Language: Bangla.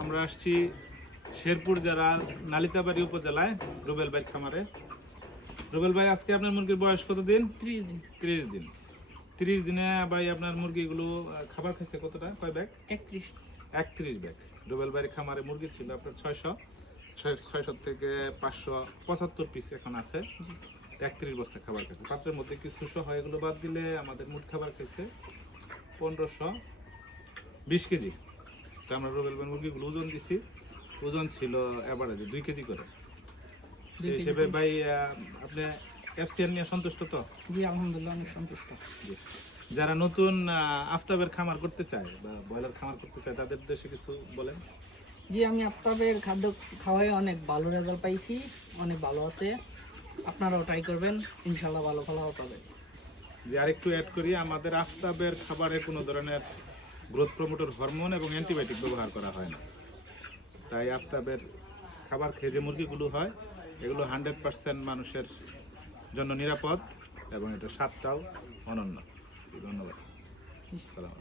আমরা আসছি শেরপুর জেলা নালিতাবাড়ি উপজেলায় রুবেল ভাই খামারে। রুবেল ভাই, আজকে আপনার মুরগির বয়স কত দিন? 30 দিন। 30 দিন। 30 দিনে ভাই আপনার মুরগিগুলো খাবার খাইছে কতটা, কয় ব্যাগ? 31 ব্যাগ। রুবেল ভাইয়ের খামারে মুরগি ছিল আপনার 600 থেকে 575 পিস এখন আছে। 31 বস্তা খাবার খাইছে। পাত্রের মধ্যে কিছু সহ এগুলো বাদ দিলে আমাদের মোট খাবার খাইছে 1520 কেজি। তো আমরা রুবেল ভাইয়ের মুরগিগুলো ওজন দিছি, ওজন ছিল এভারেজে 2 কেজি করে। সেই হিসেবে ভাই আপনি এফসিআর নিয়ে সন্তুষ্ট তো? জি, আলহামদুলিল্লাহ অনেক সন্তুষ্ট। যারা নতুন আফতাবের খামার করতে চায় বা ব্রয়লার খামার করতে চায় তাদের উদ্দেশ্যে কিছু বলেন। জি, আমি আফতাবের খাদ্য খাওয়াই অনেক ভালো রেজাল্ট পাইছি, অনেক ভালো আছে। আপনারাও ট্রাই করবেন, ইনশাল্লাহ ভালো ফলাফল পাবেন। যে আরেকটু অ্যাড করি, আমাদের আফতাবের খাবারে কোনো ধরনের গ্রোথ প্রমোটর হরমোন এবং অ্যান্টিবায়োটিক ব্যবহার করা হয় না। তাই আফতাবের খাবার খেয়ে যে মুরগিগুলো হয় এগুলো 100% মানুষের জন্য নিরাপদ এবং এটা স্বাদটাও অনন্য। ধন্যবাদ। আসসালামু আলাইকুম।